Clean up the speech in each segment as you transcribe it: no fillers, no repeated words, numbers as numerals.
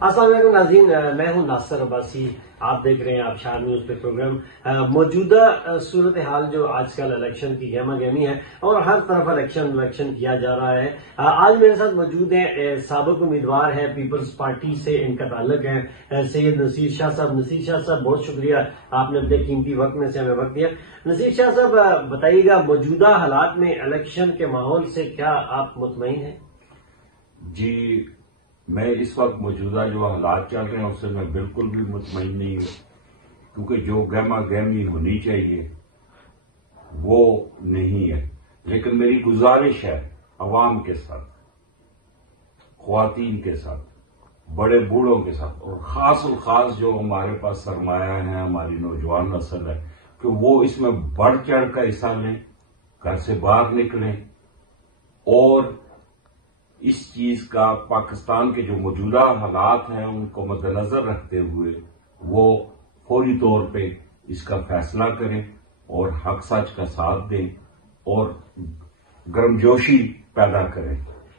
السلام علیکم ناظرین، میں ہوں ناصر عباسی، آپ دیکھ رہے ہیں آبشار نیوز پہ پروگرام۔ موجودہ صورتحال جو آج کل الیکشن کی گہما گہمی ہے اور ہر طرف الیکشن کیا جا رہا ہے۔ آج میرے ساتھ موجود ہیں سابق امیدوار ہیں پیپلز پارٹی سے، ان کا تعلق ہے سید نصیر شاہ صاحب۔ نصیر شاہ صاحب بہت شکریہ، آپ نے اپنے قیمتی وقت میں سے ہمیں وقت دیا۔ نصیر شاہ صاحب بتائیے گا، موجودہ حالات میں الیکشن کے ماحول سے کیا آپ مطمئن ہیں؟ جی، میں اس وقت موجودہ جو حالات چل رہے ہیں اس سے میں بالکل بھی مطمئن نہیں ہوں، کیونکہ جو گہما گہمی ہونی چاہیے وہ نہیں ہے۔ لیکن میری گزارش ہے عوام کے ساتھ، خواتین کے ساتھ، بڑے بوڑھوں کے ساتھ، اور خاص جو ہمارے پاس سرمایہ ہے، ہماری نوجوان نسل ہے، کہ وہ اس میں بڑھ چڑھ کا حصہ لیں، گھر سے باہر نکلیں اور اس چیز کا پاکستان کے جو موجودہ حالات ہیں ان کو مد نظر رکھتے ہوئے وہ فوری طور پہ اس کا فیصلہ کریں اور حق سچ کا ساتھ دیں اور گرمجوشی پیدا کریں۔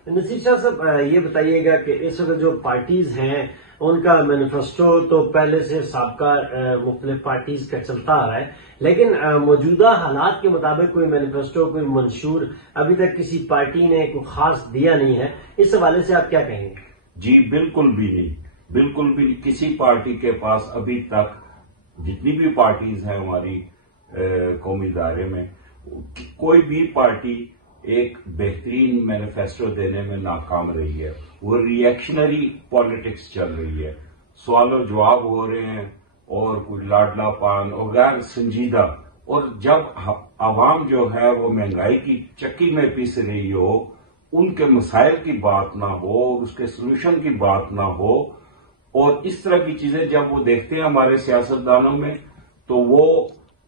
نصیر شاہ صاحب یہ بتائیے گا کہ اس وقت جو پارٹیز ہیں ان کا مینیفیسٹو تو پہلے سے سابقہ مختلف پارٹیز کا چلتا آ رہا ہے، لیکن موجودہ حالات کے مطابق کوئی مینیفیسٹو، کوئی منشور ابھی تک کسی پارٹی نے کوئی خاص دیا نہیں ہے۔ اس حوالے سے آپ کیا کہیں گے؟ جی بالکل بھی نہیں، بالکل بھی نہیں۔ کسی پارٹی کے پاس ابھی تک، جتنی بھی پارٹیز ہیں ہماری قومی دائرے میں، کوئی بھی پارٹی ایک بہترین مینیفیسٹو دینے میں ناکام رہی ہے۔ وہ ریئیکشنری پالیٹکس چل رہی ہے، سوال و جواب ہو رہے ہیں اور کوئی لاڈلا پان اور غیر سنجیدہ، اور جب عوام جو ہے وہ مہنگائی کی چکی میں پیس رہی ہو، ان کے مسائل کی بات نہ ہو، اس کے سلوشن کی بات نہ ہو، اور اس طرح کی چیزیں جب وہ دیکھتے ہیں ہمارے سیاستدانوں میں تو وہ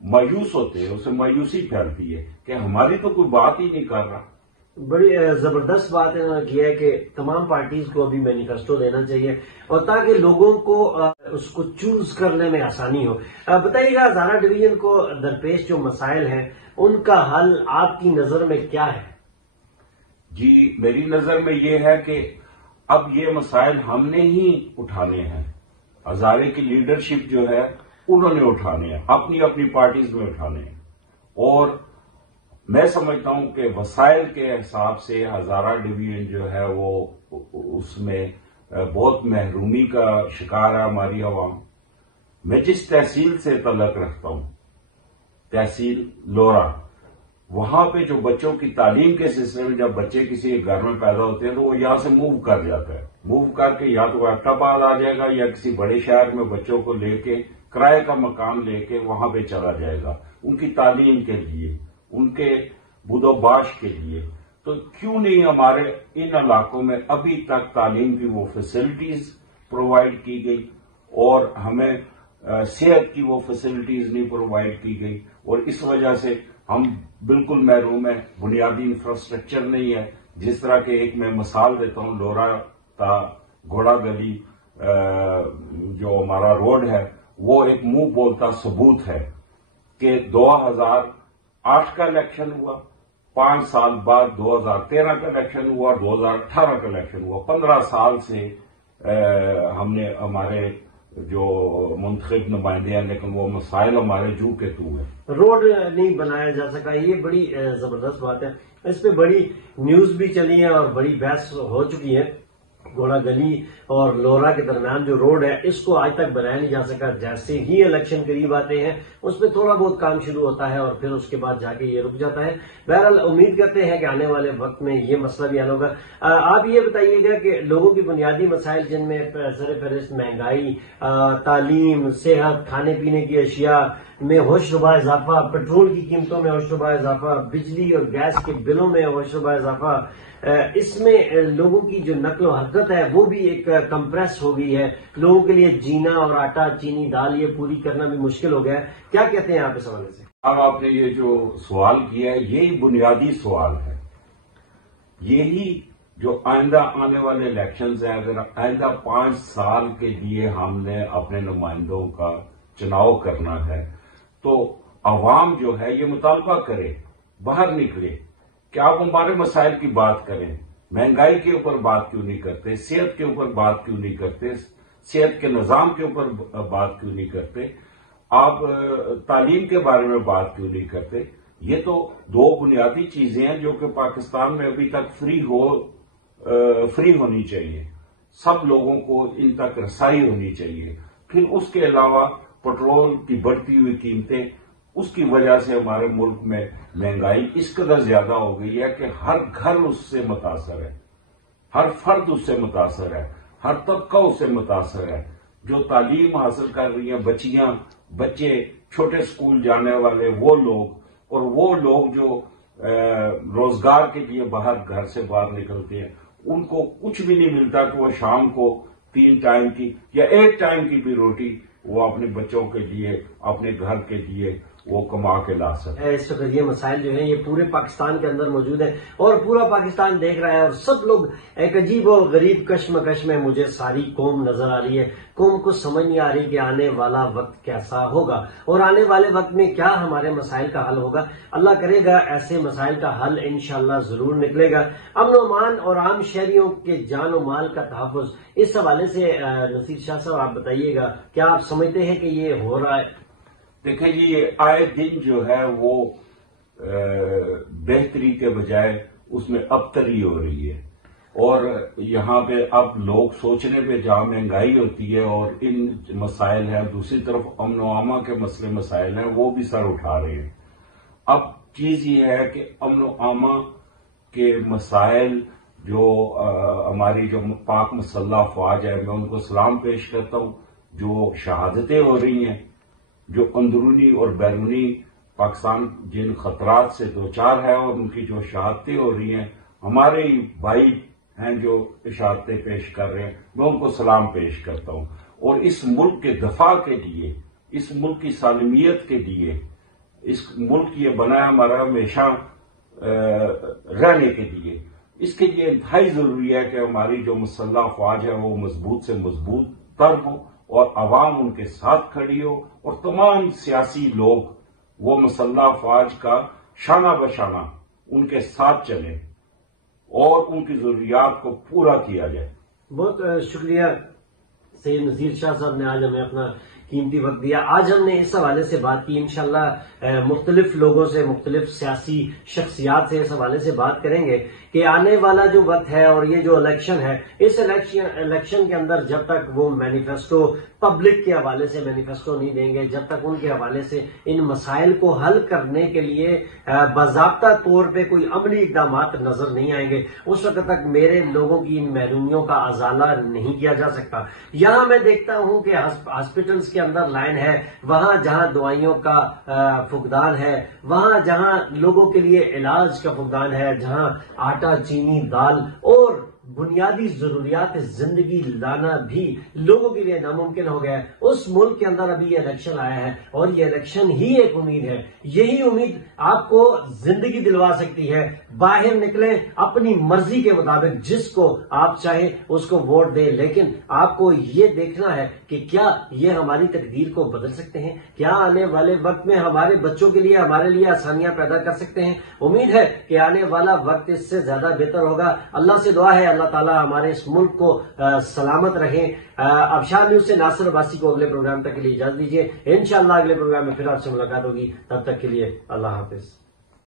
مایوس ہوتے ہیں، اسے مایوسی پھیلتی ہے کہ ہماری تو کوئی بات ہی نہیں کر رہا۔ بڑی زبردست بات انہوں نے کی ہے کہ تمام پارٹیز کو ابھی مینیفیسٹو دینا چاہیے اور تاکہ لوگوں کو اس کو چوز کرنے میں آسانی ہو۔ بتائیے گا، ہزارہ ڈویژن کو درپیش جو مسائل ہیں ان کا حل آپ کی نظر میں کیا ہے؟ جی میری نظر میں یہ ہے کہ اب یہ مسائل ہم نے ہی اٹھانے ہیں، ہزارے کی لیڈرشپ جو ہے انہوں نے اٹھانے ہیں، اپنی اپنی پارٹیز میں اٹھانے ہیں، اور میں سمجھتا ہوں کہ وسائل کے حساب سے ہزارہ ڈویژن جو ہے وہ اس میں بہت محرومی کا شکار ہے ہماری عوام۔ میں جس تحصیل سے تعلق رکھتا ہوں، تحصیل لورا، وہاں پہ جو بچوں کی تعلیم کے سلسلے میں جب بچے کسی گھر میں پیدا ہوتے ہیں تو وہ یہاں سے موو کر جاتا ہے، موو کر کے یا تو ایبٹ آباد آ جائے گا یا کسی بڑے شہر میں بچوں کو لے کے کرائے کا مکان لے کے وہاں پہ چلا جائے گا ان کی تعلیم کے لیے، ان کے بود و باش کے لیے۔ تو کیوں نہیں ہمارے ان علاقوں میں ابھی تک تعلیم کی وہ فیسلٹیز پرووائڈ کی گئی اور ہمیں صحت کی وہ فیسلٹیز نہیں پرووائڈ کی گئی، اور اس وجہ سے ہم بالکل محروم ہیں، بنیادی انفراسٹرکچر نہیں ہے۔ جس طرح کہ ایک میں مثال دیتا ہوں، لورا تا گھوڑا گلی جو ہمارا روڈ ہے وہ ایک منہ بولتا ثبوت ہے کہ 2008 کا الیکشن ہوا، 5 سال بعد 2013 کا الیکشن ہوا اور 2018 کا الیکشن ہوا۔ 15 سال سے ہم نے ہمارے جو منتخب نمائندے ہیں لیکن وہ مسائل ہمارے جو کے تو ہیں۔ روڈ نہیں بنایا جا سکا، یہ بڑی زبردست بات ہے۔ اس پہ بڑی نیوز بھی چلی ہے اور بڑی بحث ہو چکی ہے۔ گھوڑا گلی اور لورا کے درمیان جو روڈ ہے اس کو آج تک بنایا نہیں جا سکا۔ جیسے ہی الیکشن قریب آتے ہیں اس پہ تھوڑا بہت کام شروع ہوتا ہے اور پھر اس کے بعد جا کے یہ رک جاتا ہے۔ بہرحال امید کرتے ہیں کہ آنے والے وقت میں یہ مسئلہ بھی حل ہوگا۔ آپ یہ بتائیے گا کہ لوگوں کی بنیادی مسائل جن میں سر فہرست مہنگائی، تعلیم، صحت، کھانے پینے کی اشیاء میں ہوش ربا اضافہ، پیٹرول کی قیمتوں میں ہوش ربا اضافہ، بجلی اور گیس کے بلوں میں ہوش ربا اضافہ، اس میں لوگوں کی جو نقل و حرکت ہے وہ بھی ایک کمپریس ہو گئی ہے۔ لوگوں کے لیے جینا اور آٹا چینی دال یہ پوری کرنا بھی مشکل ہو گیا ہے۔ کیا کہتے ہیں آپ اس حوالے سے؟ اب آپ نے یہ جو سوال کیا ہے یہی بنیادی سوال ہے، یہی جو آئندہ آنے والے الیکشنز ہیں، اگر آئندہ 5 سال کے لیے ہم نے اپنے نمائندوں کا چناؤ کرنا ہے تو عوام جو ہے یہ مطالبہ کرے، باہر نکلے کہ آپ ہمارے مسائل کی بات کریں، مہنگائی کے اوپر بات کیوں نہیں کرتے، صحت کے اوپر بات کیوں نہیں کرتے، صحت کے نظام کے اوپر بات کیوں نہیں کرتے؟ آپ تعلیم کے بارے میں بات کیوں نہیں کرتے؟ یہ تو دو بنیادی چیزیں ہیں جو کہ پاکستان میں ابھی تک فری ہونی چاہیے، سب لوگوں کو ان تک رسائی ہونی چاہیے۔ پھر اس کے علاوہ پٹرول کی بڑھتی ہوئی قیمتیں، اس کی وجہ سے ہمارے ملک میں مہنگائی اس قدر زیادہ ہو گئی ہے کہ ہر گھر اس سے متاثر ہے، ہر فرد اس سے متاثر ہے، ہر طبقہ اس سے متاثر ہے۔ جو تعلیم حاصل کر رہی ہیں بچیاں، بچے، چھوٹے سکول جانے والے وہ لوگ، اور وہ لوگ جو روزگار کے لیے گھر سے باہر نکلتے ہیں، ان کو کچھ بھی نہیں ملتا کہ وہ شام کو 3 ٹائم کی یا 1 ٹائم کی بھی روٹی وہ اپنے بچوں کے لیے، اپنے گھر کے لیے وہ کما کے لا سکتے۔ اس وقت یہ مسائل جو ہیں یہ پورے پاکستان کے اندر موجود ہیں اور پورا پاکستان دیکھ رہا ہے، اور سب لوگ ایک عجیب و غریب کشمکش میں مجھے ساری قوم نظر آ رہی ہے۔ قوم کو سمجھ نہیں آ رہی کہ آنے والا وقت کیسا ہوگا اور آنے والے وقت میں کیا ہمارے مسائل کا حل ہوگا۔ اللہ کرے گا ایسے مسائل کا حل انشاءاللہ ضرور نکلے گا۔ امن و امان اور عام شہریوں کے جان و مال کا تحفظ، اس حوالے سے نصیر شاہ صاحب آپ بتائیے گا، کیا آپ سمجھتے ہیں کہ یہ ہو رہا ہے؟ دیکھیں جی، یہ آئے دن جو ہے وہ بہتری کے بجائے اس میں ابتری ہو رہی ہے، اور یہاں پہ اب لوگ سوچنے پہ جہاں مہنگائی ہوتی ہے اور ان مسائل ہیں، دوسری طرف امن و امان کے مسائل ہیں، وہ بھی سر اٹھا رہے ہیں۔ اب چیز یہ ہے کہ امن و امان کے مسائل جو ہماری جو پاک مسلح افواج ہے، میں ان کو سلام پیش کرتا ہوں۔ جو شہادتیں ہو رہی ہیں، جو اندرونی اور بیرونی پاکستان جن خطرات سے دوچار ہے، اور ان کی جو شہادتیں ہو رہی ہیں، ہمارے بھائی ہیں جو شہادتیں پیش کر رہے ہیں، میں ان کو سلام پیش کرتا ہوں۔ اور اس ملک کے دفاع کے لیے، اس ملک کی سالمیت کے لیے، اس ملک یہ بنا ہے ہمارا ہمیشہ رہنے کے لیے، اس کے لیے انتہائی ضروری ہے کہ ہماری جو مسلح افواج ہے وہ مضبوط سے مضبوط تر ہو، اور عوام ان کے ساتھ کھڑی ہو، اور تمام سیاسی لوگ وہ مسلح افواج کا شانہ بشانہ ان کے ساتھ چلیں اور ان کی ضروریات کو پورا کیا جائے۔ بہت شکریہ سید نصیر شاہ صاحب نے آج ہمیں اپنا قیمتی وقت دیا۔ آج ہم نے اس حوالے سے بات کی، انشاءاللہ مختلف لوگوں سے، مختلف سیاسی شخصیات سے اس حوالے سے بات کریں گے کہ آنے والا جو وقت ہے اور یہ جو الیکشن ہے، اس الیکشن کے اندر جب تک وہ مینیفیسٹو پبلک کے حوالے سے مینیفیسٹو نہیں دیں گے، جب تک ان کے حوالے سے ان مسائل کو حل کرنے کے لیے باضابطہ طور پہ کوئی عملی اقدامات نظر نہیں آئیں گے، اس وقت تک میرے لوگوں کی ان محرومیوں کا ازالہ نہیں کیا جا سکتا۔ یہاں میں دیکھتا ہوں کہ ہاسپٹلز کے اندر لائن ہے، وہاں جہاں دوائیوں کا فقدان ہے، وہاں جہاں لوگوں کے لیے علاج کا فقدان ہے، جہاں آٹا، چینی، دال اور بنیادی ضروریات زندگی لانا بھی لوگوں کے لیے ناممکن ہو گیا ہے، اس ملک کے اندر ابھی یہ الیکشن آیا ہے، اور یہ الیکشن ہی ایک امید ہے۔ یہی امید آپ کو زندگی دلوا سکتی ہے۔ باہر نکلیں، اپنی مرضی کے مطابق جس کو آپ چاہیں اس کو ووٹ دیں، لیکن آپ کو یہ دیکھنا ہے کہ کیا یہ ہماری تقدیر کو بدل سکتے ہیں، کیا آنے والے وقت میں ہمارے بچوں کے لیے، ہمارے لیے آسانیاں پیدا کر سکتے ہیں۔ امید ہے کہ آنے والا وقت اس سے زیادہ بہتر ہوگا۔ اللہ سے دعا ہے اللہ تعالیٰ ہمارے اس ملک کو سلامت رکھیں۔ ابشار نیوز سے ناصر عباسی کو اگلے پروگرام تک کے لیے اجازت دیجیے۔ انشاءاللہ اگلے پروگرام میں پھر آپ سے ملاقات ہوگی، تب تک کے لیے اللہ حافظ۔